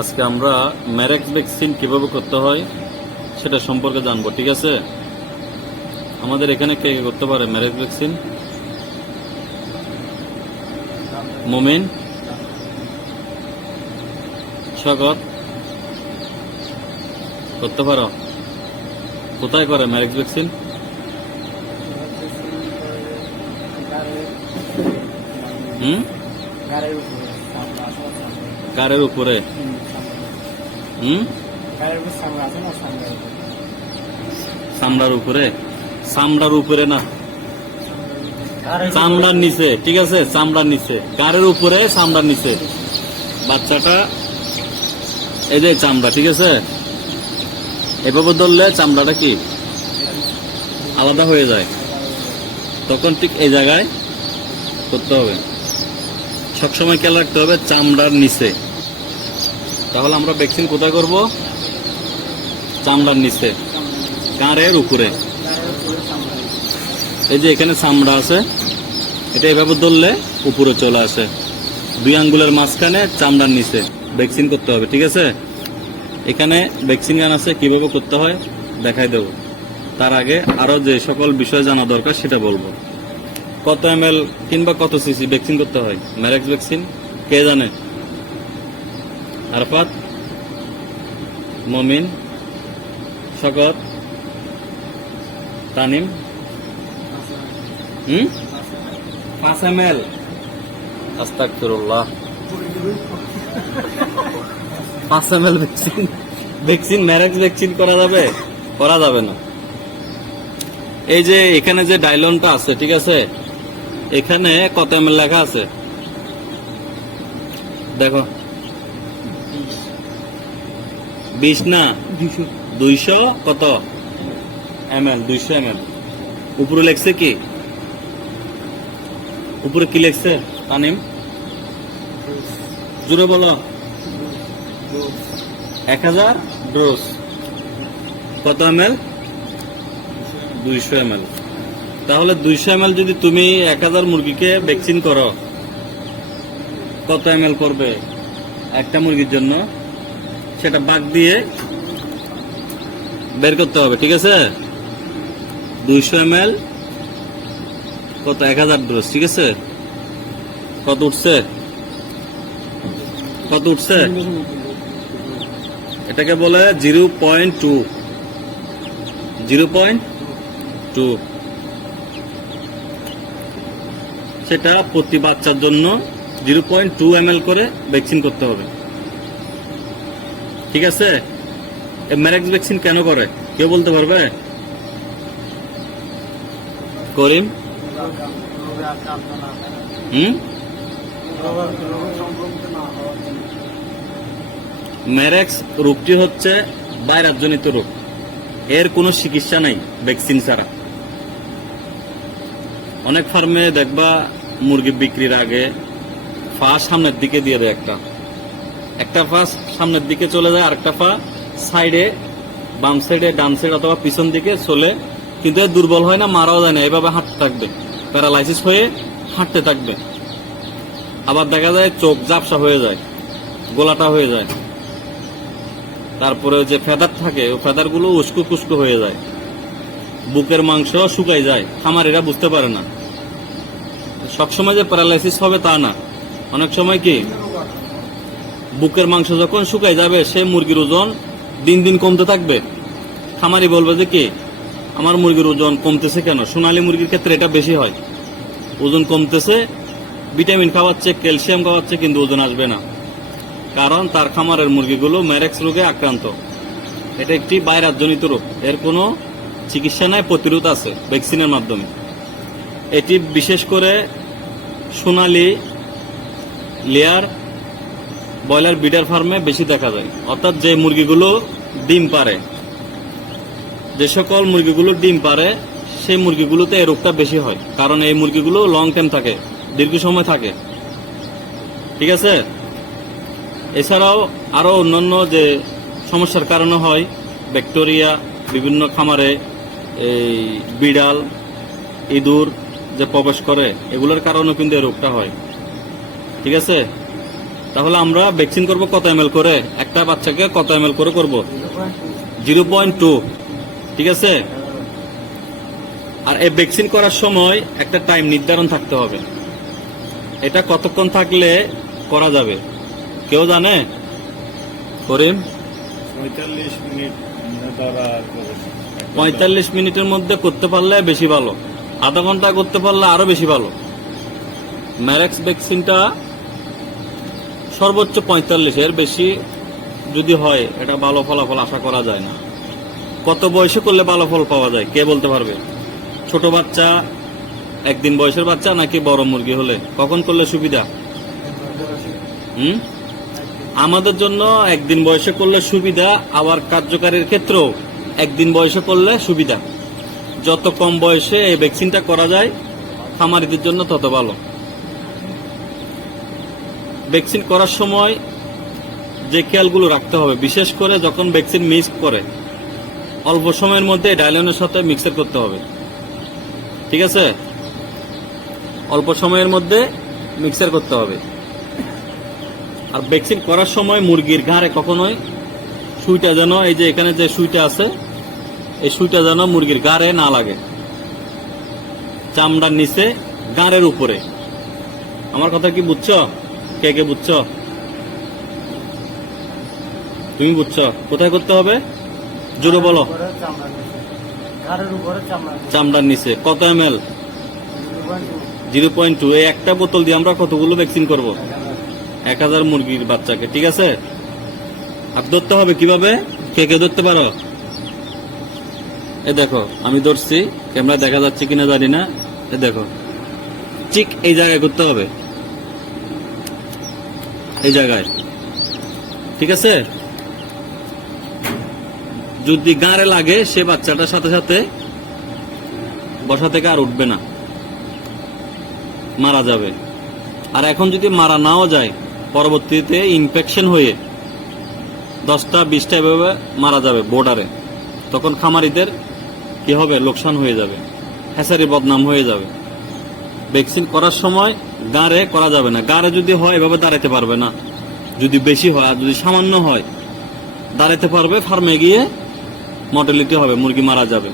আজকে আমরা Marek's vaccine কিভাবে করতে হয় সেটা সম্পর্কে জানবো। ঠিক আছে, আমাদের এখানে কে কে করতে পারে ম্যারেক্স ভ্যাকসিন? মোমিন, স্বাগত, করতে পারো? কোথায় করে ম্যারেক্স ভ্যাকসিন? কারের উপরে? চামড়ার উপরে? চামড়ার উপরে না, চামড়ার নিচে। ঠিক আছে, চামড়ার নিচে, কারের উপরে চামড়ার নিচে। বাচ্চাটা এই যে চামড়া, ঠিক আছে, এভাবে ধরলে চামড়াটা কি আলাদা হয়ে যায়, তখন ঠিক এই জায়গায় করতে হবে। সবসময় খেয়াল রাখতে হবে চামড়ার নিচে। তাহলে আমরা ভ্যাকসিন কোথায় করব? চামড়ার নিচে, কাঁড়ের উপরে। এই যে এখানে চামড়া আছে, এটা এভাবে ধরলে উপরে চলে আসে। 2 আঙ্গুলের মাঝখানে চামড়ার নিচে ভ্যাকসিন করতে হবে। ঠিক আছে, এখানে ভ্যাকসিন গান আছে, কিভাবে করতে হয় দেখাই দেব। তার আগে আরো যে সকল বিষয় জানা দরকার সেটা বলবো। কত ml কিংবা কত সিসি ভ্যাকসিন করতে হয় ম্যারেক্স ভ্যাকসিন? কে জানে? আরাফাত, মমিন, শকত, তানিম। 5 ml। আস্তাগফিরুল্লাহ। 5 ml ভ্যাকসিন ম্যারেক্স ভ্যাকসিন করা যাবে? করা যাবে না। এই যে এখানে যে ডায়লনটা আছে, ঠিক আছে, এখানে কত ml লেখা আছে দেখো। 20 না, 200 কত ml? 200 ml। উপরে লেখছে কি? উপরে কি লেখছে তানিম? জোরে বলো। 1000 ডোজ। কত ml? 200 ml। তাহলে 200 ml যদি তুমি 1000 মুরগিকে ভ্যাকসিন করো, কত ml করবে একটা মুরগির জন্য? সেটা ভাগ দিয়ে বের করতে হবে। ঠিক আছে, 200 ml কত? 1000 ডোজ। ঠিক আছে, কত উঠছে? কত উঠছে? এটাকে বলে 0.2। 0.2। সেটা প্রতি বাচ্চার জন্য 0.2 ml করে ভ্যাকসিন করতে হবে। ঠিক আছে, ম্যারেক্স ভ্যাকসিন কেন করে কেউ বলতে পারবে? করিম? ম্যারেক্স রোগটি হচ্ছে ভাইরাসজনিত রোগ। এর কোনো চিকিৎসা নাই ভ্যাকসিন ছাড়া। অনেক ফার্মে দেখবা মুরগি বিক্রির আগে ফা সামনের দিকে দিয়ে দেয়, একটা ফা সামনের দিকে চলে যায়, আরেকটা ফা সাইডে, বাম সাইডে, ডান সাইড অথবা পিছন দিকে চলে। কিন্তু দুর্বল হয় না, মারাও যায় না, এভাবে হাঁটতে থাকবে, প্যারালাইসিস হয়ে হাঁটতে থাকবে। আবার দেখা যায় চোখ ঝাপসা হয়ে যায়, গোলাটা হয়ে যায়। তারপরে যে ফেদার থাকে, ওই ফেদার গুলো উস্কো কুস্কো হয়ে যায়, বুকের মাংস শুকাই যায়। খামারিরা বুঝতে পারে না। সবসময় যে প্যারালাইসিস হবে তা না, অনেক সময় কি বুকের মাংস যখন শুকাই যাবে, সেই মুরগির ওজন দিন দিন কমতে থাকবে। খামারি বলবে যে কি, আমার মুরগির ওজন কমতেছে কেন? সোনালী মুরগির ক্ষেত্রে এটা বেশি হয়, ওজন কমতেছে, ভিটামিন খাওয়াচ্ছে, ক্যালসিয়াম খাওয়াচ্ছে, কিন্তু ওজন আসবে না। কারণ তার খামারের মুরগিগুলো ম্যারেক্স রোগে আক্রান্ত। এটা একটি ভাইরাসজনিত রোগ। এর কোনো চিকিৎসা নাই, প্রতিরোধ আছে ভ্যাকসিনের মাধ্যমে। এটি বিশেষ করে সোনালী লেয়ার ব্রয়লার বিডার ফার্মে বেশি দেখা যায়। অর্থাৎ যে মুরগিগুলো ডিম পারে, যে সকল মুরগিগুলো ডিম পারে, সেই মুরগিগুলোতে এই রোগটা বেশি হয়। কারণ এই মুরগিগুলো লং টাইম থাকে, দীর্ঘ সময় থাকে। ঠিক আছে, এছাড়াও আরো অন্যান্য যে সমস্যার কারণে হয়, ব্যাকটেরিয়া বিভিন্ন খামারে, এই বিড়াল, ইঁদুর যে প্রবেশ করে, এগুলোর কারণে কিন্তু এই রোগটা হয়। ঠিক আছে, তাহলে আমরা ভ্যাকসিন করব কত এমএল করে, একটা বাচ্চাকে কত এমএল করে করব? 0.2। ঠিক আছে। আর এই ভ্যাকসিন করার সময় একটা টাইম নির্ধারণ থাকতে হবে। এটা কতক্ষণ থাকলে করা যাবে কেউ জানে? করিম, 45 মিনিট ধরা করে। 45 মিনিটের মধ্যে করতে পারলে বেশি ভালো, আধা ঘন্টা করতে পারলে আরো বেশি ভালো। ম্যারেক্স ভ্যাকসিনটা সর্বোচ্চ 45, এর বেশি যদি হয় এটা ভালো ফলাফল আশা করা যায় না। কত বয়সে করলে ভালো ফল পাওয়া যায় কে বলতে পারবে? ছোট বাচ্চা, একদিন বয়সের বাচ্চা, নাকি বড় মুরগি হলে কখন করলে সুবিধা? আমাদের জন্য একদিন বয়সে করলে সুবিধা, আবার কার্যকারীর ক্ষেত্রেও একদিন বয়সে করলে সুবিধা। যত কম বয়সে এই ভ্যাকসিনটা করা যায় খামারিদের জন্য তত ভালো। ভ্যাকসিন করার সময় যে খেয়ালগুলো রাখতে হবে, বিশেষ করে যখন ভ্যাকসিন মিক্স করে অল্প সময়ের মধ্যে ডাইলনের সাথে মিক্সার করতে হবে। ঠিক আছে, অল্প সময়ের মধ্যে মিক্সার করতে হবে। আর ভ্যাকসিন করার সময় মুরগির ঘাড়ে কখনোই সুইটা যেন, এই যে এখানে যে সুইটা আছে, এই সুইটা যেন মুরগির ঘাড়ে না লাগে, চামড়ার নিচে ঘাড়ের উপরে। আমার কথা কি বুঝছো? কে কে বুঝছো? তুমি বুঝছো? কোথায় করতে হবে জোরে বলো। চামড়ার নিচে। কত এমএল? 0.2। এই একটা বোতল দিয়ে আমরা কতগুলো ভ্যাকসিন করব? 1000 মুরগির বাচ্চাকে। ঠিক আছে। আর ধরতে হবে কিভাবে? কে কে ধরতে পারো? এ দেখো আমি ধরছি, ক্যামেরা দেখা যাচ্ছে কিনা জানি না। এ দেখো, ঠিক এই জায়গায় করতে হবে, এই জায়গায়। ঠিক আছে। যদি গাঁড়ে লাগে সে বাচ্চাটার সাথে সাথে বসা থেকে আর উঠবে না, মারা যাবে। আর এখন যদি মারা নাও যায়, পরবর্তীতে ইনফেকশন হয়ে 10টা 20টা এভাবে মারা যাবে বর্ডারে, তখন খামারিদের কি হবে? লোকসান হয়ে যাবে, হ্যাচারি বদনাম হয়ে যাবে। ভ্যাকসিন করার সময় গাঁড়ে করা যাবে না। গাঁড়ে যদি হয় এভাবে দাঁড়াতে পারবে না, যদি বেশি হয়। আর যদি সামান্য হয় দাঁড়াতে পারবে, ফার্মে গিয়ে মর্টালিটি হবে, মুরগি মারা যাবে।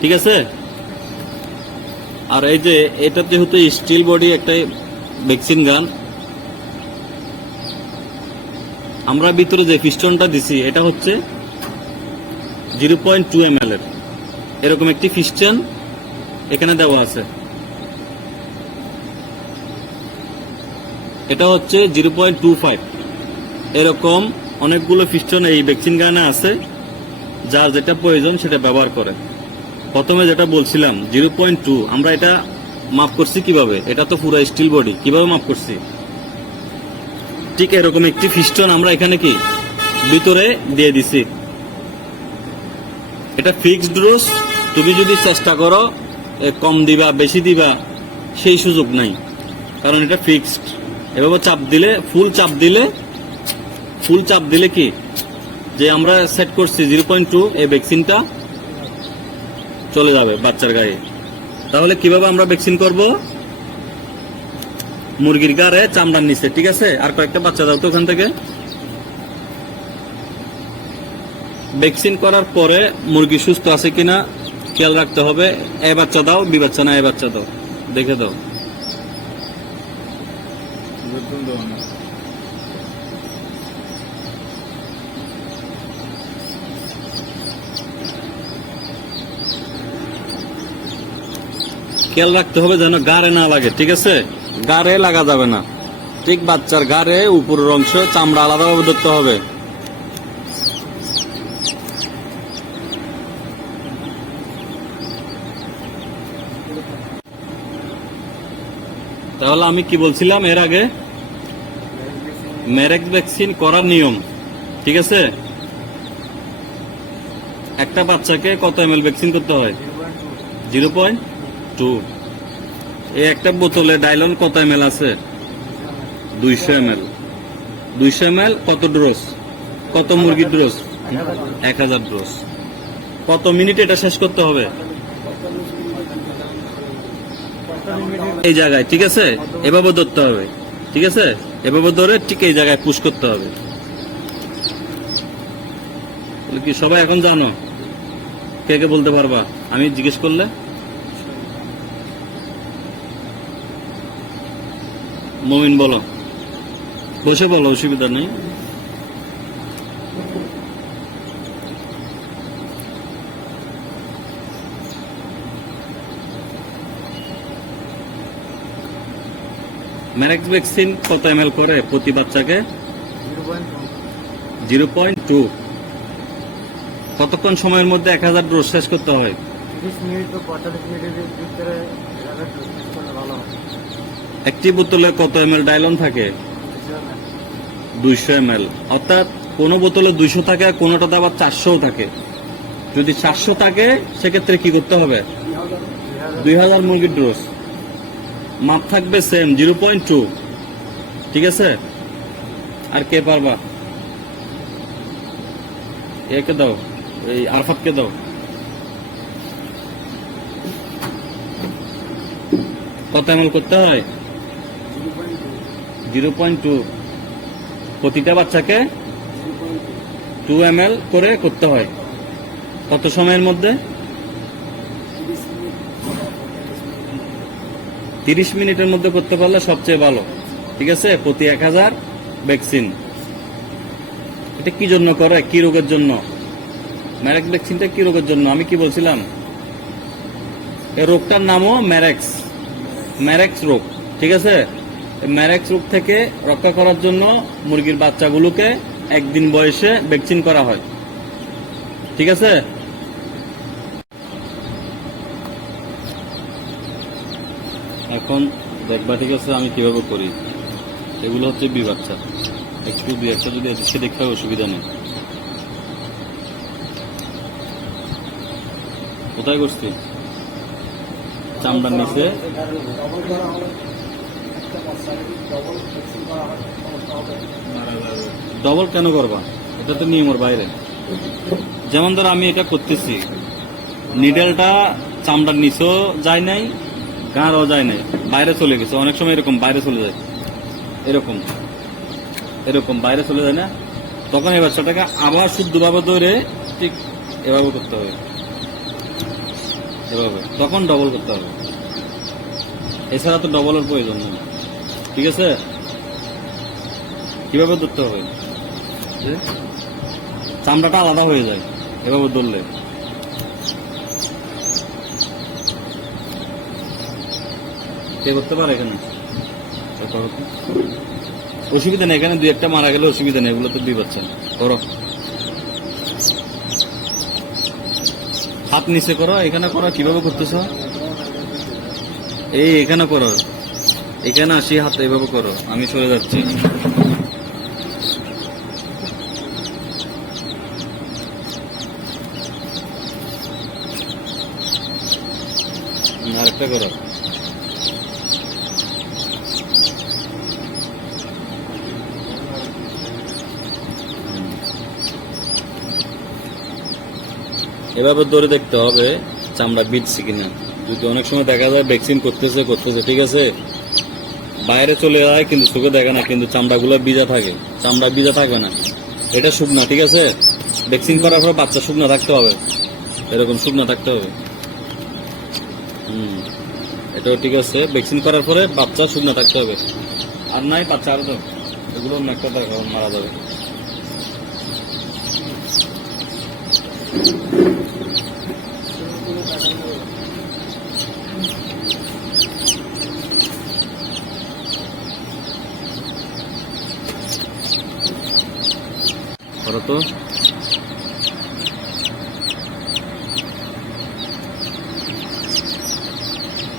ঠিক আছে। আর এই যে এটা যেহেতু স্টিল বডি একটা ভ্যাকসিন গান, আমরা ভিতরে যে পিস্টনটা দিছি এটা হচ্ছে 0.2 ml এর এরকম একটি পিস্টন এখানে দেওয়া আছে। এটা হচ্ছে 0.25। এরকম অনেকগুলো পিস্টন এই ভ্যাকসিন গানে আছে, যার যেটা প্রয়োজন সেটা ব্যবহার করে। প্রথমে যেটা বলছিলাম 0.2, আমরা এটা মাপ করছি কিভাবে? এটা তো পুরো স্টিল বডি, কিভাবে মাপ করছি? ঠিক এরকম একটি পিস্টন আমরা এখানে কি ভিতরে দিয়ে দিছি। এটা ফিক্সড ডোজ। তুমি যদি চেষ্টা করো কম দিবা বেশি দিবা, সেই সুযোগ নাই, কারণ এটা ফিক্সড। এভাবে চাপ দিলে, ফুল চাপ দিলে কি যে আমরা সেট করছি 0.2, এই ভ্যাকসিনটা চলে যাবে বাচ্চার গায়ে। তাহলে কিভাবে আমরা ভ্যাকসিন করব? মুরগির গায়ে চামড়ার নিচে। ঠিক আছে। আর কয়েকটা বাচ্চা দাও তো ওখান থেকে। ভ্যাকসিন করার পরে মুরগি সুস্থ আছে কিনা খেয়াল রাখতে হবে। এ বাচ্চা দাও, বি বাচ্চা না, এ বাচ্চা দাও, দেখে দাও। খেয়াল রাখতে হবে যেন গাড়ে না লাগে। ঠিক আছে। গাড়ে লাগা যাবে না। ঠিক বাচ্চার গাড়ে উপরের অংশ চামড়া আলাদাভাবে ধরতে হবে। তাহলে আমি কি বলছিলাম এর আগে? ম্যারেক্স ভ্যাকসিন করার নিয়ম। ঠিক আছে। একটা বাচ্চাকে কত এমএল ভ্যাকসিন করতে হয়? 0.2। এই একটা বোতলে ডাইলন কত এমএল আছে? 200 ml। 200 ml কত ডোজ? কত মুরগির ডোজ? 1000 ডোজ। কত মিনিট এটা শেষ করতে হবে? এই জায়গায়। ঠিক আছে। এভাবে ধরতে হবে। ঠিক আছে। এভাবে ধরে ঠিক এই জায়গায় পুশ করতে হবে। তাহলে কি সবাই এখন জানো? কে কে বলতে পারবা আমি জিজ্ঞেস করলে? মমিন বলো, বসে বলো, অসুবিধা নেই। ম্যারেক্স ভ্যাকসিন কত এমএল করে প্রতি বাচ্চাকে? 0.2। কতক্ষণ সময়ের মধ্যে 1000 ডোজ শেষ করতে হয়? 30 মিনিট বা 45 মিনিটের ভিতরে এভাবে শেষ করলে ভালো হয়। একটি বোতলে কত এমএল ডাইলন থাকে? 200 এমএল। অর্থাৎ কোন বোতলে 200 থাকে, কোনটাতে আবার 400 থাকে। যদি 400 থাকে সেক্ষেত্রে কি করতে হবে? 2000 মুরগির ডোজ। মাপ থাকবে সেম 0.2। ঠিক আছে? আর কে পারবা? একে দাও, এই আরফাতকে দাও। কত এমএল করতে হয়? 0.2। প্রতিটা বাচ্চাকে 2 এমএল করে করতে হয়। কত সময়ের মধ্যে? 30 মিনিটের মধ্যে করতে পারলে সবচেয়ে ভালো। ঠিক আছে? প্রতি 1000 ভ্যাকসিন। এটা কি জন্য করে? কি রোগের জন্য? ম্যারেক্স ভ্যাকসিনটা কি রোগের জন্য? আমি কি বলছিলাম? এই রোগটার নামও ম্যারেক্স, ম্যারেক্স রোগ। ঠিক আছে? ম্যারেক্স রোগ থেকে রক্ষা করার জন্য মুরগির বাচ্চাগুলোকে 1 দিন বয়সে ভ্যাকসিন করা হয়। ঠিক আছে? এখন দেখবা, ঠিক আছে, আমি কিভাবে করি। এগুলো হচ্ছে বি বাচ্চা। একটু দুই একটা যদি এসে দেখতে হয় অসুবিধা নেই। কোথায় করছি? চামড়ার নিচে। ডবল কেন করবা? এটা তো নিয়মের বাইরে। যেমন ধরো আমি এটা করতেছি, নিডেলটা চামড়ার নিচেও যায় নাই, গাঁড়ও যায় নাই, বাইরে চলে গেছে। অনেক সময় এরকম বাইরে চলে যায়, এরকম এরকম বাইরে চলে যায় না? তখন এই বাচ্চাটাকে আবার শুদ্ধভাবে ধরে ঠিক এভাবে করতে হবে, এভাবে। তখন ডবল করতে হবে, এছাড়া তো ডবলের প্রয়োজন নেই। ঠিক আছে? কিভাবে ধরতে হবে? চামড়াটা আলাদা হয়ে যায় এভাবে ধরলে। কে করতে পারে এখানে? অসুবিধা নেই, এখানে দুই একটা মারা গেলে অসুবিধা নেই, এগুলো তো দুই বাচ্চা। করো, হাত নিচে করো, এখানে করো। কিভাবে করতেছ? এই এখানে করো, এখানে আসি, হাত এইভাবে করো। আমি সরে যাচ্ছি। আরেকটা করো। এভাবে ধরে দেখতে হবে চামড়া বিটছে কিনা। যদি অনেক সময় দেখা যায় ভ্যাকসিন করতেছে, ঠিক আছে, বাইরে চলে যায় কিন্তু চোখে দেখে না, কিন্তু চামড়াগুলো ভিজা থাকে। চামড়া ভিজা থাকবে না, এটা শুকনা। ঠিক আছে? ভ্যাকসিন করার পর বাচ্চা শুকনা থাকতে হবে, এরকম শুকনা থাকতে হবে। এটাও ঠিক আছে। ভ্যাকসিন করার পরে বাচ্চা শুকনা থাকতে হবে। আর নাই বাচ্চা আরো তো এগুলো অন্য একটা মারা যাবে। করো তো।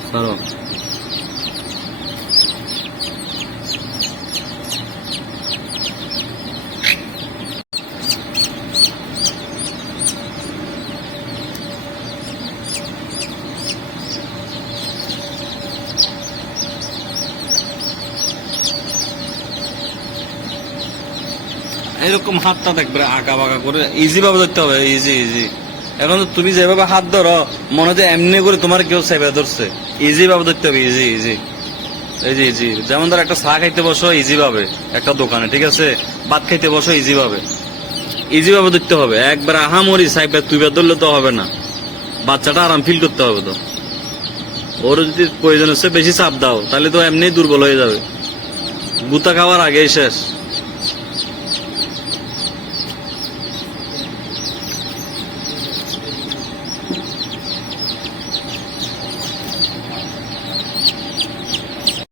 ছাড়ো। এরকম হাতটা দেখবে আঁকা বাঁকা করে, ইজি ভাবে ধরতে হবে। Easy easy. এখন তো তুমি যেভাবে হাত ধরো মনে হচ্ছে এমনি করে তোমার কেউ সেভে ধরছে। ইজি ভাবে ধরতে হবে, ইজি ইজি। এই যে ইজি, যেমন ধর একটা চা খাইতে বসো ইজি ভাবে একটা দোকানে, ঠিক আছে, ভাত খাইতে বসো ইজি ভাবে, ইজি ভাবে ধরতে হবে। একবার আহামরি সাইবার তুইবার ধরলে তো হবে না, বাচ্চাটা আরাম ফিল করতে হবে। তো ওর যদি প্রয়োজন হচ্ছে বেশি চাপ দাও তাহলে তো এমনি দুর্বল হয়ে যাবে, গুতা খাওয়ার আগেই শেষ।